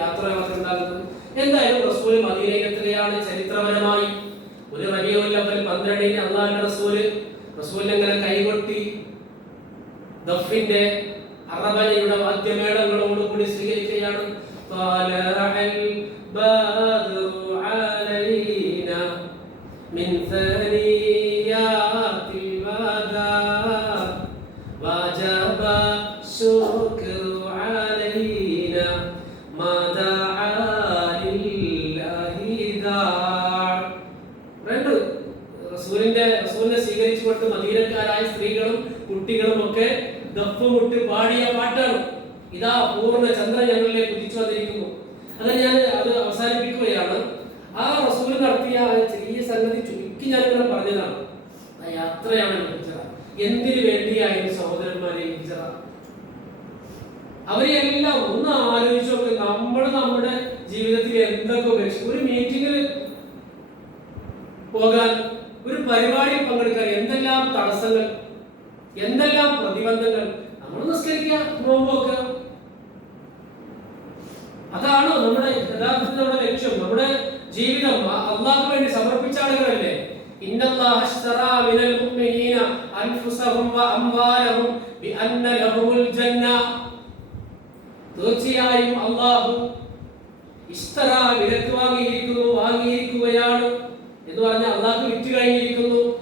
യാത്രകളൊക്കെ ഉണ്ടാകുന്നത് എന്തായാലും റസൂൽ മദീനയിലെത്തുകയാണ് ചരിത്രപരമായി ഒരു റബിയുൽ അവൽ പന്ത്രണ്ടിന് അള്ളാഹിന്റെ റസൂല് റസൂലിനെ ഇങ്ങനെ കൈകൊട്ടി ദഫിന്റെ അറബനയുടെ വാദ്യമേളങ്ങളോട് കൂടി സ്വീകരിക്കുകയാണ് طلع البدر علينا من ثنيات الوداع وجب സ്വീകരിച്ചുകൊണ്ട് സ്ത്രീകളും കുട്ടികളും ഒക്കെ ദഫ് മുട്ട് പാടിയ പാട്ടാണ്. ഇതാ പൂർണ ചന്ദ്രൻ ഞങ്ങളിലേക്ക് കുതിച്ചു വന്നിരിക്കുന്നു. അത് ഞാൻ അത് അവസാനിപ്പിക്കുകയാണ്. ആ റസൂൽ നടത്തിയ ചെറിയ സംഗതി ചുരുക്കി ഇവിടെ പറഞ്ഞതാണ്. ആ യാത്രയാണ് എന്തിനു വേണ്ടിയായിരുന്നു സഹോദരന്മാരെ ഹിജറ അവരെ എല്ലാം ഒന്ന് ആലോചിച്ചു നമ്മൾ നമ്മുടെ ജീവിതത്തിൽ എന്തൊക്കെ ഉപേക്ഷിച്ചു? ഒരു മീറ്റിംഗിൽ പോകാൻ ഒരു പരിപാടിയിൽ പങ്കെടുക്കാൻ എന്തെല്ലാം തടസ്സങ്ങൾ എന്തെല്ലാം പ്രതിബന്ധങ്ങൾ നമ്മൾ നിസ്കരിക്കുക അതാണോ നമ്മുടെ യഥാർത്ഥത്തിൽ നമ്മുടെ ലക്ഷ്യം. നമ്മുടെ ജീവിതം അള്ളാഹ്ക്ക് വേണ്ടി സമർപ്പിച്ച ആളുകളല്ലേ? തീർച്ചയായും അള്ളാഹു വിലക്ക് വാങ്ങിയിരിക്കുന്നു വാങ്ങിയിരിക്കുകയാണ്. എന്ന് പറഞ്ഞാൽ അള്ളാഹു വിറ്റ് കഴിഞ്ഞിരിക്കുന്നു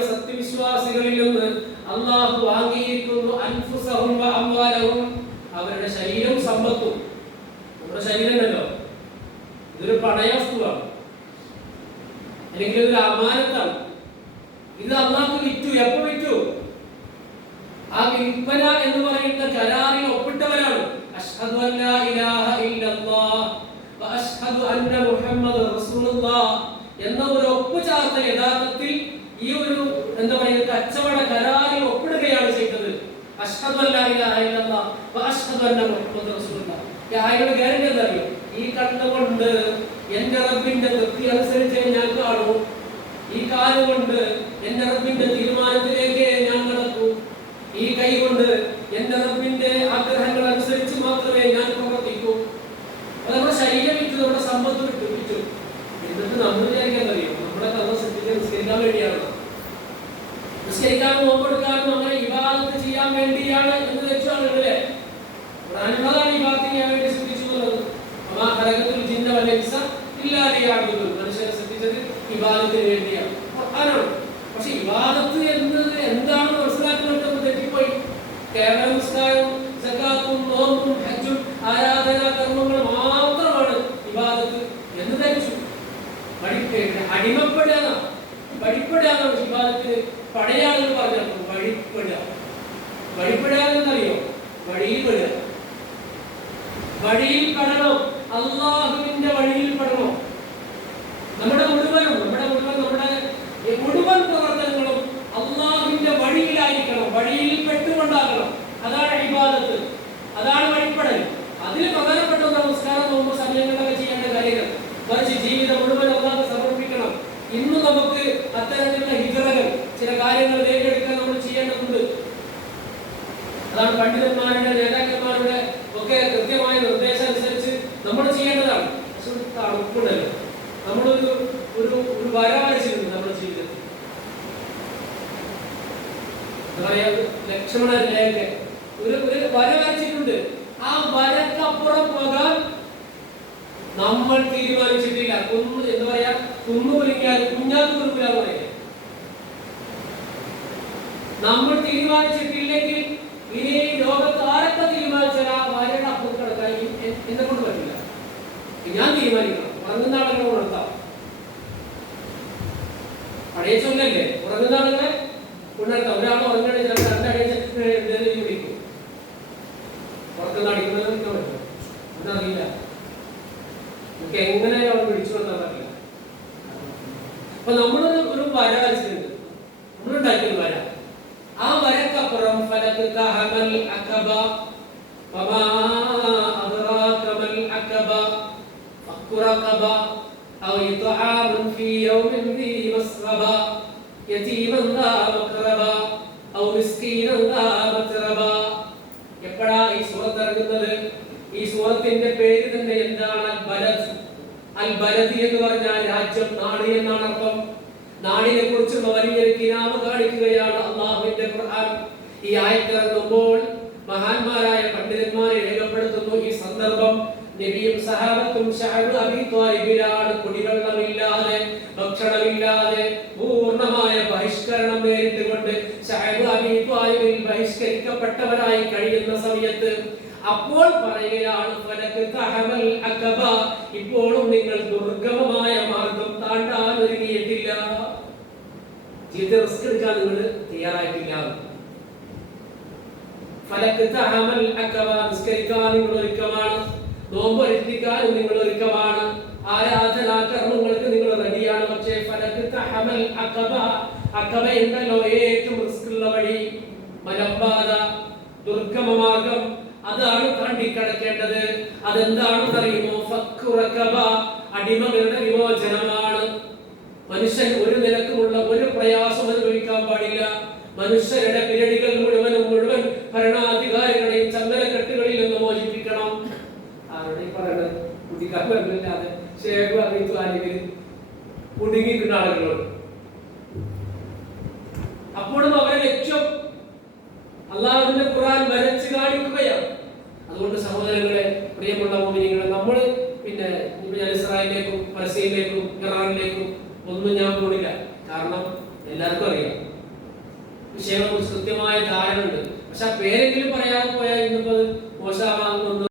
സത്യവിശ്വാസികളിൽ നിന്ന് അള്ളാഹു വാങ്ങിയിരിക്കുന്നു അവരുടെ ശരീരവും സമ്പത്തും. നമ്മുടെ ശരീരം ഇതൊരു പണയവസ്തുവാണ് അല്ലെങ്കിൽ ഇതൊരു അമാനത്താണ്. ഇത് അള്ളാഹ് വിറ്റു. എപ്പോ വിറ്റു? ആ വിൽപ്പന മുഹമ്മദ് എന്ന ഒരു ഒപ്പ് ചേർത്ത യഥാർത്ഥത്തിൽ ഈ ഒരു എന്താ പറയുക കച്ചവട കരാറിൽ ഒപ്പിടുകയാണ് ചെയ്തത്. ഗ്യാരണ്ടി എന്താ അറിയോ? ഈ കണ്ണുകൊണ്ട് എന്റെ റബ്ബിന്റെ തൃപ്തി അനുസരിച്ച് ഞാൻ കാണൂ. ഈ കാലുകൊണ്ട് എന്റെ റബ്ബിന്റെ തീരുമാനത്തിലേക്ക് നോമ്പെടുക്കാനും അങ്ങനെ വിവാദത്ത് ചെയ്യാൻ വേണ്ടിയാണ് എന്ന് വെച്ചു പഴയ ആളുകൾ പറഞ്ഞു വഴിപ്പെടുക എന്നറിയോ വഴിയിൽ പെടുക. വഴിയിൽ പെടണം അള്ളാഹുവിന്റെ വഴിയിൽ പണ്ഡിതന്മാരുടെ നേതാക്കന്മാരുടെ ഒക്കെ കൃത്യമായ നിർദ്ദേശം അനുസരിച്ച് നമ്മൾ ചെയ്യേണ്ടതാണ്. പക്ഷെ തണുപ്പുണ്ടല്ലോ. നമ്മളൊരു ഒരു ഒരു വര വരച്ചിട്ടുണ്ട് നമ്മുടെ ജീവിതത്തിൽ. എന്താ പറയാ ലക്ഷ്മണ രേഖ ഒരു ഒരു വര ആ വരക്കപ്പുറം പോകാൻ നമ്മൾ തീരുമാനിച്ചിട്ടില്ല. കുന്ന് എന്താ പറയാ കുന്നു കുലിക്കാൻ കുഞ്ഞാത്ത് കുറുക്കില്ല പറയാ. നമ്മൾ തീരുമാനിച്ചിട്ടില്ലെങ്കിൽ ഇനി ലോകത്ത് ആരൊക്കെ തീരുമാനിച്ചാൽ ആ വരയുടെ അപ്പുറത്ത് എന്നെ കൊണ്ട് പറ്റില്ല. ഞാൻ തീരുമാനിക്കണം. ഉറങ്ങുന്ന ആളുകളെ യൗമിൻ ذي مسغبة يتيما ذا مقربة ഔ മിസ്കീനൻ ذا متربة എപ്പോഴാ ഈ സൂറത്ത് സൂറത്ത് ഇറങ്ങുന്നത് ഈ സൂറത്തിന്റെ പേര് തന്നെ എന്താണ് അൽ ബലദ് അൽ ബലദ് എന്ന് പറഞ്ഞാൽ രാജ്യം നാട് എന്നാണ് അർത്ഥം നാടിനെ കുറിച്ചുള്ള വലിയൊരു കിനാമ കാണിക്കുകയാണ് അള്ളാഹുവിന്റെ ഖുർആൻ ഈ ആയത്തിറങ്ങുമ്പോൾ മഹാന്മാരായ പണ്ഡിതന്മാരെ രേഖപ്പെടുത്തുന്നു ഈ സന്ദർഭം നബിയും സഹാബത്തും ഷഅബ് അബി ത്വാലിബിലാണ് കുടിവെള്ളമില്ലാതെ ഭക്ഷണമില്ലാതെ പൂർണമായ ബഹിഷ്കരണം നേരിട്ടുകൊണ്ട് ബഹിഷ്കരിക്കപ്പെട്ടവരായി കഴിയുന്ന സമയത്ത് അപ്പോൾ പറയുകയാണ് ഇപ്പോഴും നിങ്ങൾ ദുർഗമമായ മാർഗം താണ്ടാൻ ഒരുങ്ങിയിട്ടില്ല. ജീവിതത്തിൽ റിസ്ക് എടുക്കാൻ നിങ്ങൾ തയ്യാറായിട്ടില്ല. നിസ്കരിക്കാൻ നിങ്ങൾ ഒരുക്കമാണ്. നോമ്പ് നിങ്ങൾ ഒരുക്കമാണ്. ആരാധനാ കർമ്മങ്ങൾക്ക് നിങ്ങൾ തഹമൽ അഖബ അഖബ എന്നല്ലോ ഏറ്റവും റിസ്ക് ഉള്ള വഴി. മലമ്പാത ദുർഗമ മാർഗം. അതാണ് താണ്ടിക്കടക്കേണ്ടത്. അതെന്താണെന്ന് അറിയുമോ ഫക്കുറക്കബ അടിമകളുടെ വിമോചനമാണ്. മനുഷ്യൻ ഒരു നിലക്കുമുള്ള ഒരു പ്രയാസം അനുഭവിക്കാൻ പാടില്ല. മനുഷ്യരുടെ കുടുങ്ങിക്കുന്ന ആളുകളോട് അപ്പോഴും അവരെ ലക്ഷ്യം അള്ളാഹുവിന്റെ ഖുർആൻ വരച്ചു കാണിക്കുകയാണ്. അതുകൊണ്ട് സഹോദരങ്ങളെ പ്രിയമുള്ള മോമിനികളെ നമ്മൾ പിന്നെ ഞാൻ ഇസ്രായേലിലേക്കും പരസ്യയിലേക്കും ഇറാനിലേക്കും ഒന്നും ഞാൻ പോണില്ല. കാരണം എല്ലാവർക്കും അറിയാം. വിഷയങ്ങളെ കുറിച്ച് കൃത്യമായ ധാരണ ഉണ്ട് പക്ഷെ ആ പേരെങ്കിലും പറയാതെ പോയാൽ ഇന്നിപ്പോ അത്